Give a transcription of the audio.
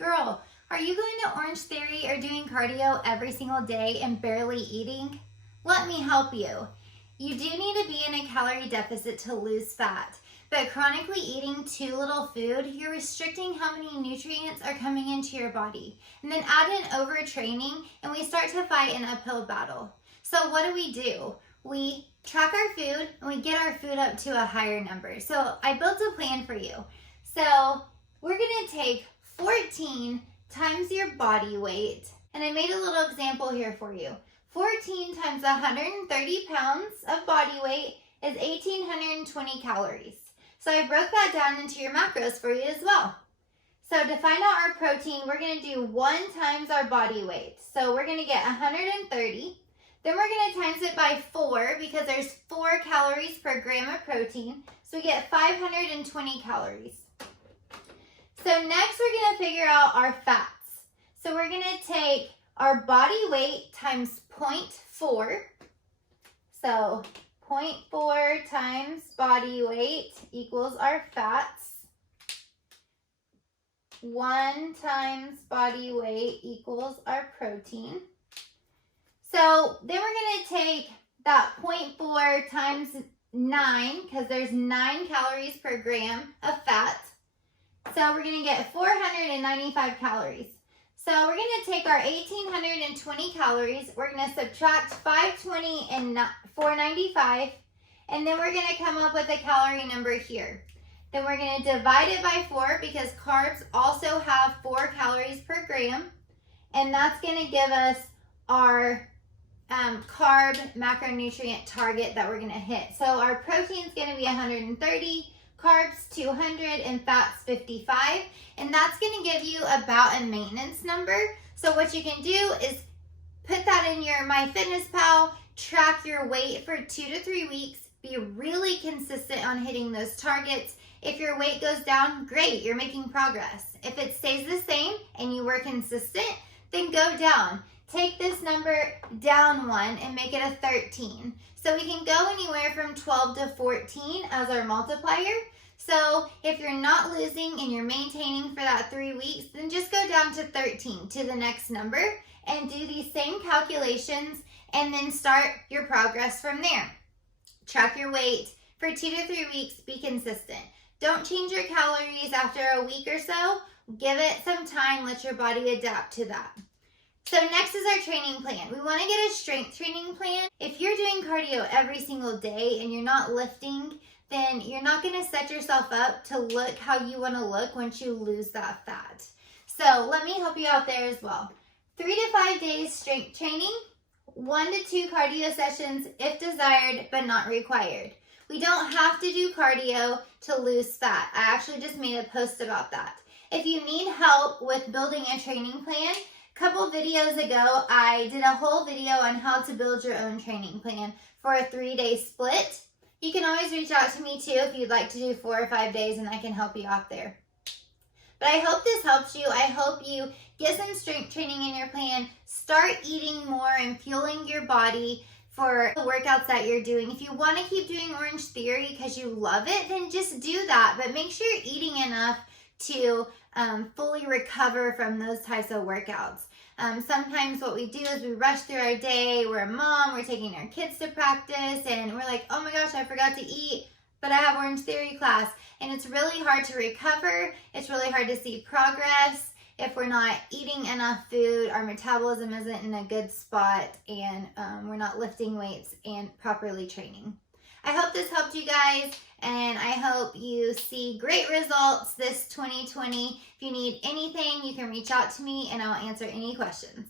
Girl, are you going to Orange Theory or doing cardio every single day and barely eating? Let me help you. You do need to be in a calorie deficit to lose fat, but chronically eating too little food, you're restricting how many nutrients are coming into your body. And then add in overtraining and we start to fight an uphill battle. So what do? We track our food and we get our food up to a higher number. So I built a plan for you. So we're gonna take 14 times your body weight, and I made a little example here for you. 14 times 130 pounds of body weight is 1,820 calories. So I broke that down into your macros for you as well. So to find out our protein, we're gonna do 1 times our body weight. So we're gonna get 130. Then we're gonna times it by 4 because there's 4 calories per gram of protein. So we get 520 calories. So next we're gonna figure out our fats. So we're gonna take our body weight times 0.4. So 0.4 times body weight equals our fats. 1 times body weight equals our protein. So then we're going to take that 0.4 times 9, because there's 9 calories per gram of fat. So we're going to get 495 calories. So we're going to take our 1,820 calories, we're going to subtract 520 and 495, and then we're going to come up with a calorie number here. Then we're going to divide it by 4 because carbs also have 4 calories per gram, and that's going to give us our carb macronutrient target that we're going to hit. So our protein is going to be 130, carbs 200, and fats 55, and that's going to give you about a maintenance number. So what you can do is put that in your MyFitnessPal, track your weight for 2 to 3 weeks, be really consistent on hitting those targets. If your weight goes down, great, you're making progress. If it stays the same and you were consistent, then go down. Take this number down 1 and make it a 13. So we can go anywhere from 12 to 14 as our multiplier. So if you're not losing and you're maintaining for that 3 weeks, then just go down to 13 to the next number and do these same calculations and then start your progress from there. Track your weight for 2 to 3 weeks, be consistent. Don't change your calories after a week or so. Give it some time, let your body adapt to that. So next is our training plan. We want to get a strength training plan. If you're doing cardio every single day and you're not lifting, then you're not going to set yourself up to look how you want to look once you lose that fat. So let me help you out there as well. 3 to 5 days strength training, 1 to 2 cardio sessions if desired but not required. We don't have to do cardio to lose fat. I actually just made a post about that. If you need help with building a training plan, a couple videos ago, I did a whole video on how to build your own training plan for a 3-day split. You can always reach out to me too if you'd like to do 4 or 5 days and I can help you out there. But I hope this helps you. I hope you get some strength training in your plan, start eating more and fueling your body for the workouts that you're doing. If you want to keep doing Orange Theory because you love it, then just do that. But make sure you're eating enough to fully recover from those types of workouts. Sometimes what we do is we rush through our day. We're a mom, we're taking our kids to practice, and we're like, oh my gosh, I forgot to eat, but I have Orange Theory class. And it's really hard to recover. It's really hard to see progress if we're not eating enough food, our metabolism isn't in a good spot, and we're not lifting weights and properly training. I hope this helped you guys, and I hope you see great results this 2020. If you need anything, you can reach out to me and I'll answer any questions.